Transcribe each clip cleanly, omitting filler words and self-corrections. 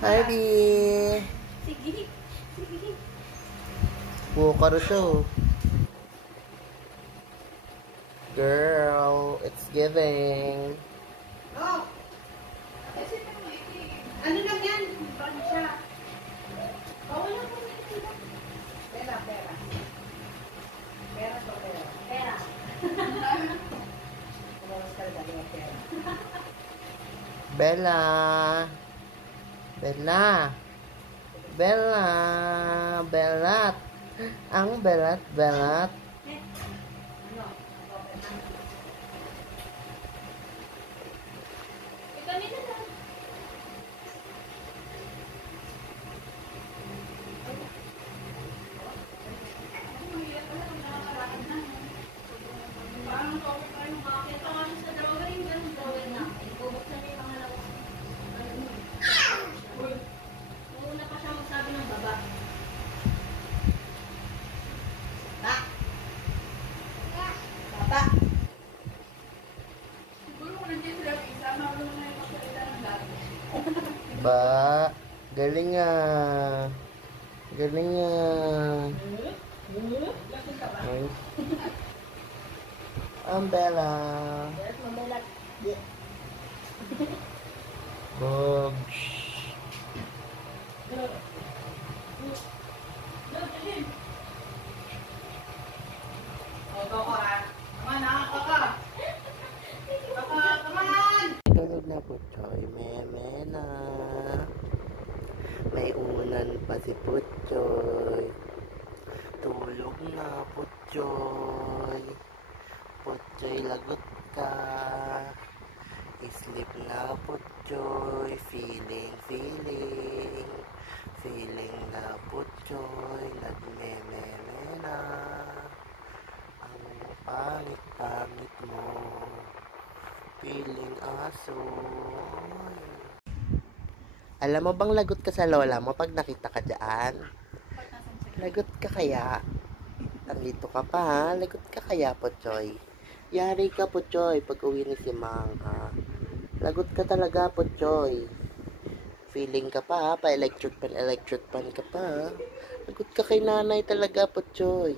Hi, B. Sige. Sige. Bukaro siya. Girl, it's giving. Oh. Ano lang yan? Ban siya. Bawal lang po nila. Pera. Pera to pera. Pera. Kumalas ka rin ng pera. Bella. Bella. Bella. Bellat. Ang belat. Ano? Ikaw nila lang. Parang topic pa rin makakita ka sa drawing. Ganun drawing na. Ibubuksan niya yung mga lawas. Una pa siya magsabi ng baba. Baba. Siguro kung nandiyan sila isa, marunong na yung magsalita ng lahat. Ba. Galing ah. Galing ah. Lasing ka ba? Ay. Ang Bella. Yes, mabalat. Bugs. Tulog na Putsoy, meme na. May unan pa si Putsoy. Tulog na Putsoy. Putsoy, lagot ka. Sleep na Putsoy. Feeling na Putsoy. Nagmeme na. Ang pangit-pangit mo. Feeling asoy. Alam mo bang lagot ka sa lola mo pag nakita ka dyan? Lagot ka kaya? Andito ka pa ha? Lagot ka kaya, Putsoy? Yari ka, Putsoy, pag uwi ni si Mang, ha? Lagot ka talaga, Putsoy. Feeling ka pa ha? Pa-electric pan ka pa ha? Lagot ka kay nanay talaga, Putsoy.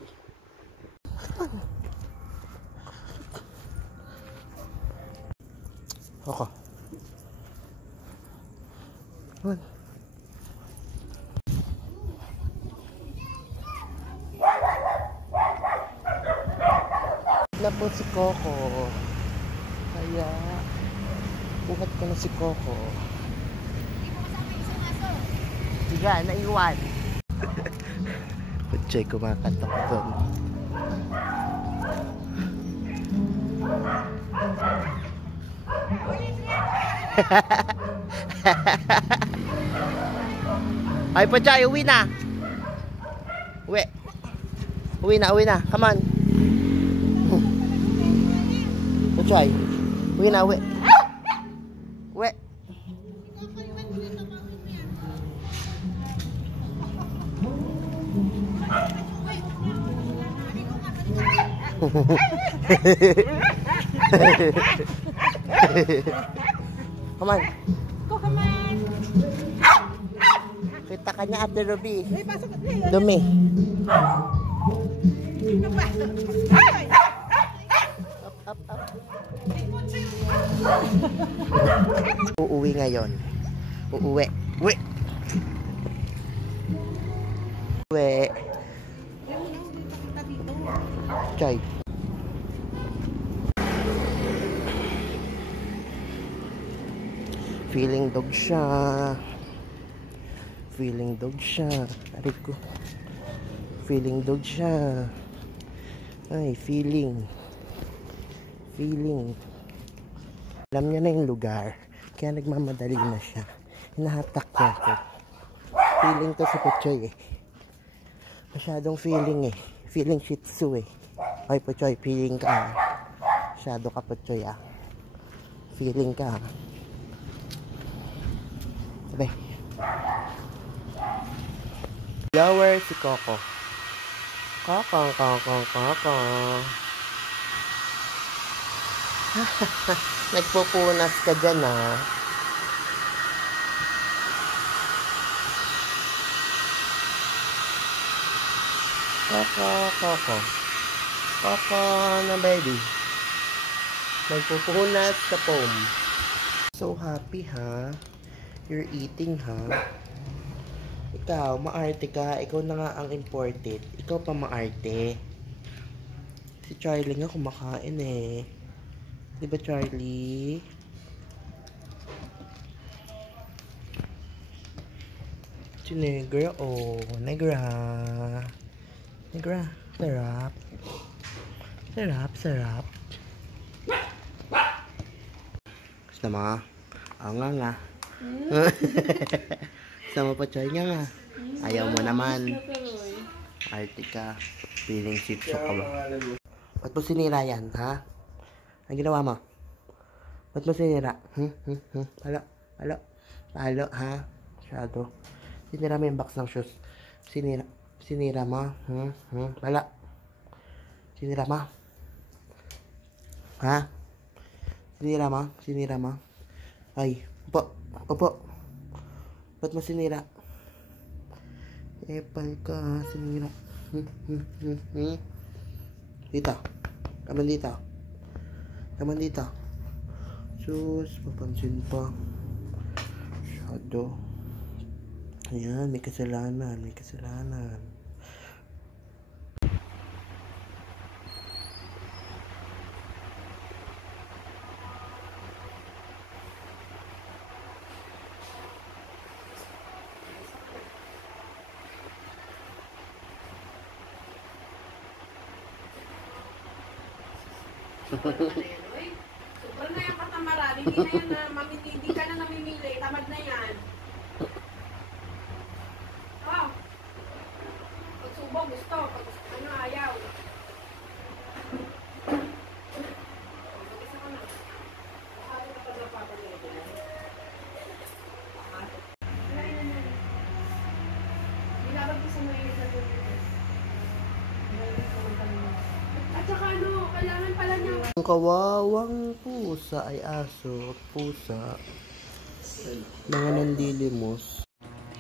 Ako. Na po si Coco. Kaya buhat ko na si Coco. Diga, naiwan. Putsoy, kumakatok doon. Ay, Putsoy, uwi na. Uwi na. Come on. Putsoy, uwi na. Uwi. Come on. Kita ka niya after Ruby. Dumi. Up. Uuwi ngayon. Uuwi. Uwi. Chay. Feeling dog siya. Aray ko. Feeling dog siya. Ay, feeling. Alam niya na yung lugar. Kaya nagmamadali na siya. Hinahatak niya ako. Feeling to si Putsoy eh. Masyadong feeling eh. Feeling shih tzu eh. Ay, Putsoy, feeling ka. Masyado ka, Putsoy ah. Feeling ka. Sabi. Lower si Coco. Coco. Nagpupunas ka dyan ah. Koko. Koko na baby. Nagpupunas sa foam. So happy ha? You're eating ha? Ikaw, maarte ka. Ikaw na nga ang imported. Ikaw pa maarte. Si Charlie nga kumakain eh. Diba Charlie? Si Negra, oh. Negra. Negra. Sarap. Sarap. Gusto mo? Oo nga. Gusto mo pa Choy nga. Ayaw mo naman. Arte ka. Feeling sweet ka ba? Ba't mo sinira yan, ha? Ang ginawa mo? Ba't mo sinira? Palo, ha? Shadow. Sinira mo yung box ng shoes. Sinira mo? Pala. Sinira mo? Ha? Sinira mo? Ay, opo. Ba't mo sinira? Epal ka, sinira. Dito. Kaman dito. Sus, papansin pa. Shadow. Ayan, may kasalanan. Sobrang na yung katamaran. Hindi na yan na hindi ka na namimili. Tamad na yan. Wow. Pag subo gusto. Pag ano ayaw. Mag-isa ka na. Sabi ka pag napapalito. Bilabag ko sa mainit na dito. At saka ano, kailangan pala niya. Ang kawawang pusa ay aso at pusa. Mga nandilimos.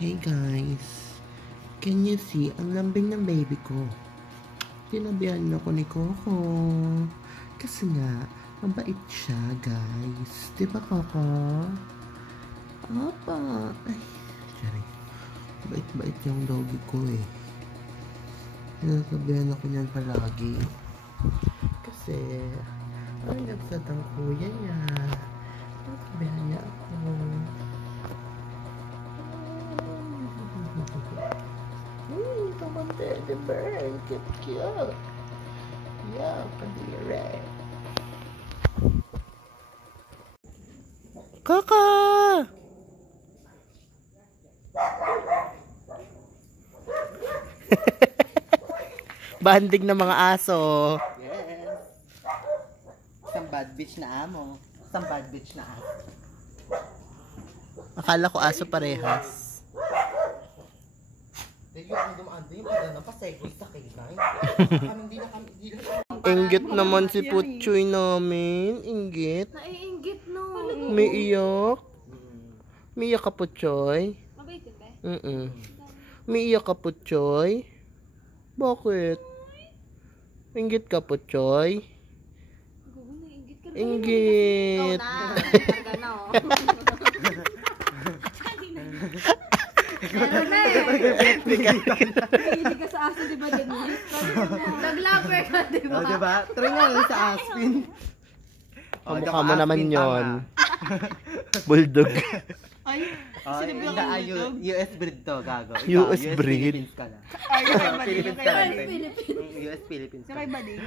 Hey guys, can you see ang lambing ng baby ko? Tinabihan ako ni Coco. Kasi nga, mabait siya guys. Diba Coco? Apa? Ay, sorry. Bait-bait yung doggy ko eh. Tinasabihan ako niyan palagi. Kasi, ang gagsat ang kuya niya. Tinasabihan niya ako. Come on, teddy bear. Cute. Yeah, kadire. Kaka! Banding ng mga aso. Yes. Isang bad bitch na amo. Isang bad bitch na aso. Akala ko aso parehas. Yung ang dumaan din, yung pasegoy sa kinay. Hindi na kami. Inggit naman si Putchoy namin. Inggit. Naiinggit no. May iyak. May iyak ka Putchoy. Mabait yun ba? May iyak ka Putchoy. Bakit? Inggit ka Putchoy. Naiinggit ka na. Inggit. Targa na oh. Meron na eh. Hindi ka sa aso, diba, Denise? Nag-lover ka, diba? O, diba? Try nga lang sa aspin. Kamukha mo naman yon. Bulldog. Ay, sinabi ako US breed to, gago. US breed? Philippines ka na. ay, Philippines ka na. Philippines. US Philippines ka. Sa kay Bading.